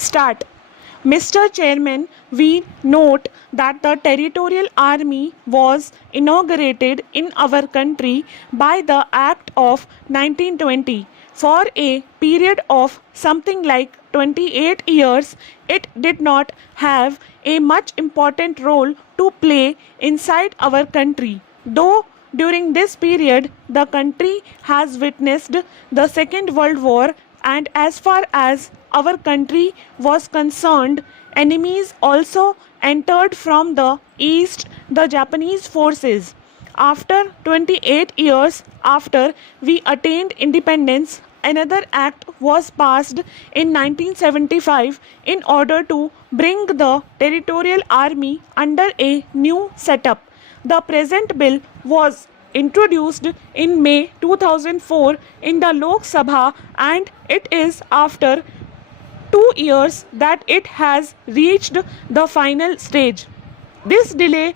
Start. Mr. Chairman, we note that the Territorial Army was inaugurated in our country by the Act of 1920. For a period of something like 28 years, it did not have a much important role to play inside our country. Though during this period, the country has witnessed the Second World War, and as far as our country was concerned, enemies also entered from the east, the Japanese forces. After 28 years after we attained independence, another act was passed in 1975 in order to bring the Territorial Army under a new setup. The present bill was introduced in May 2004 in the Lok Sabha, and it is after 2 years that it has reached the final stage. This delay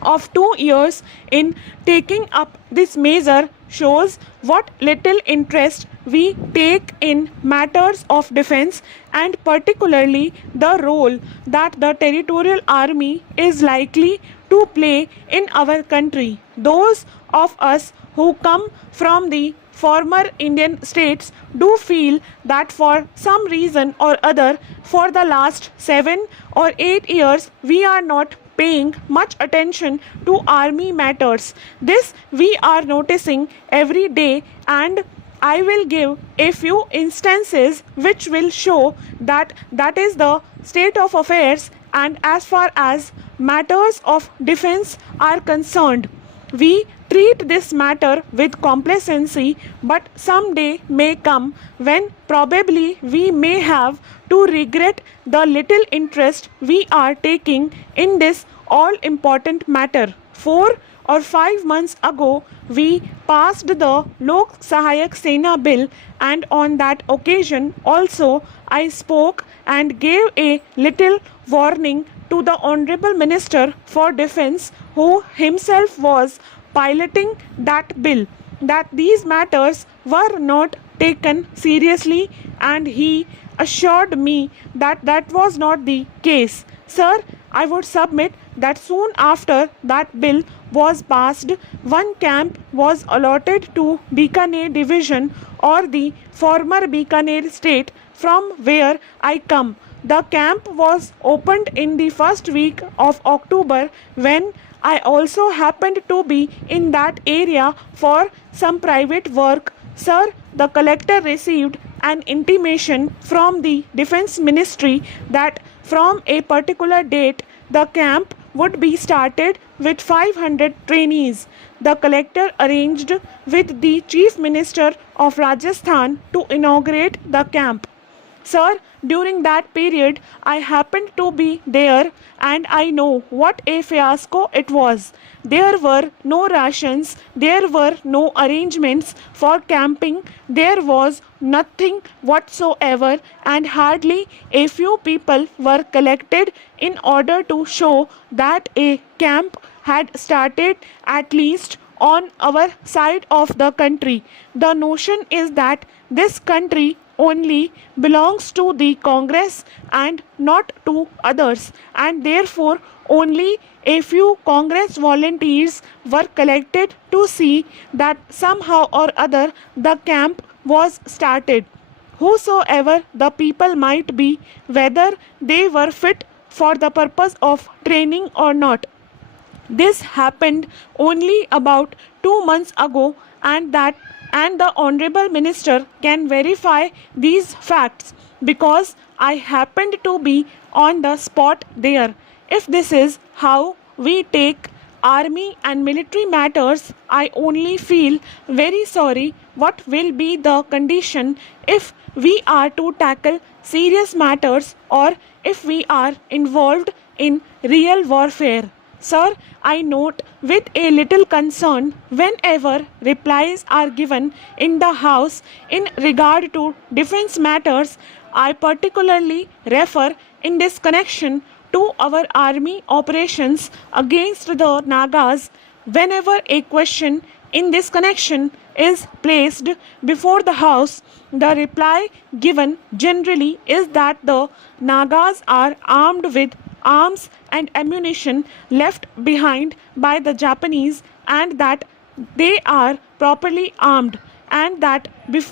of 2 years in taking up this measure shows what little interest we take in matters of defense, and particularly the role that the Territorial Army is likely to play in our country. Those of us who come from the former Indian states do feel that for some reason or other, for the last 7 or 8 years, we are not paying much attention to army matters. This we are noticing every day, and I will give a few instances which will show that that is the state of affairs. And as far as matters of defense are concerned, we treat this matter with complacency, but some day may come when probably we may have to regret the little interest we are taking in this all important matter. 4 or 5 months ago, we passed the Lok Sahayak Sena bill, and on that occasion also I spoke and gave a little warning to the Honorable Minister for Defence, who himself was piloting that bill, that these matters were not taken seriously, and he assured me that that was not the case. Sir, I would submit that soon after that bill was passed, one camp was allotted to Bikaner division, or the former Bikaner state from where I come. The camp was opened in the first week of October, when I also happened to be in that area for some private work. Sir, the collector received an intimation from the Defense Ministry that from a particular date the camp would be started with 500 trainees. The collector arranged with the Chief Minister of Rajasthan to inaugurate the camp. Sir, during that period, I happened to be there, and I know what a fiasco it was. There were no rations, there were no arrangements for camping, there was nothing whatsoever, and hardly a few people were collected in order to show that a camp had started, at least on our side of the country. The notion is that this country only belongs to the Congress and not to others, and therefore only a few Congress volunteers were collected to see that somehow or other the camp was started. Whosoever the people might be, whether they were fit for the purpose of training or not. This happened only about 2 months ago, and the Honorable Minister can verify these facts because I happened to be on the spot there. If this is how we take army and military matters, I only feel very sorry what will be the condition if we are to tackle serious matters, or if we are involved in real warfare. Sir, I note with a little concern whenever replies are given in the House in regard to defense matters. I particularly refer in this connection to our army operations against the Nagas. Whenever a question in this connection is placed before the House, the reply given generally is that the Nagas are armed with arms and ammunition left behind by the Japanese, and that they are properly armed, and that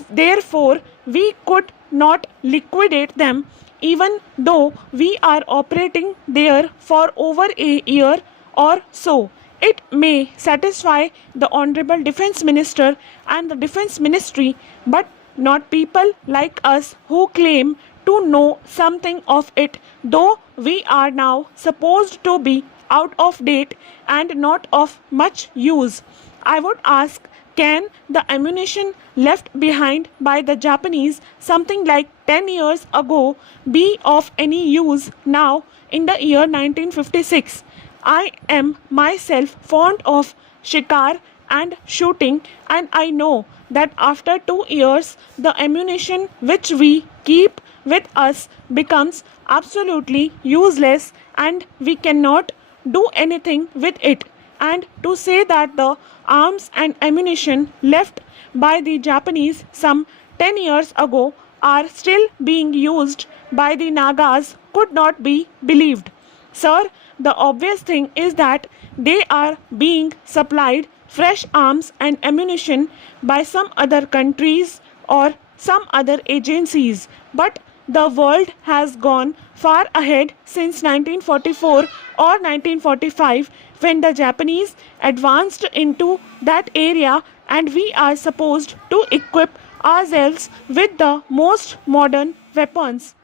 therefore we could not liquidate them even though we are operating there for over a year or so. It may satisfy the Honorable Defense Minister and the Defense Ministry, but not people like us who claim to know something of it, though we are now supposed to be out of date and not of much use. I would ask, can the ammunition left behind by the Japanese something like 10 years ago be of any use now in the year 1956? I am myself fond of shikar and shooting, and I know that after 2 years the ammunition which we keep with us becomes absolutely useless and we cannot do anything with it. And to say that the arms and ammunition left by the Japanese some 10 years ago are still being used by the Nagas could not be believed. Sir, the obvious thing is that they are being supplied fresh arms and ammunition by some other countries or some other agencies, but the world has gone far ahead since 1944 or 1945 when the Japanese advanced into that area, and we are supposed to equip ourselves with the most modern weapons.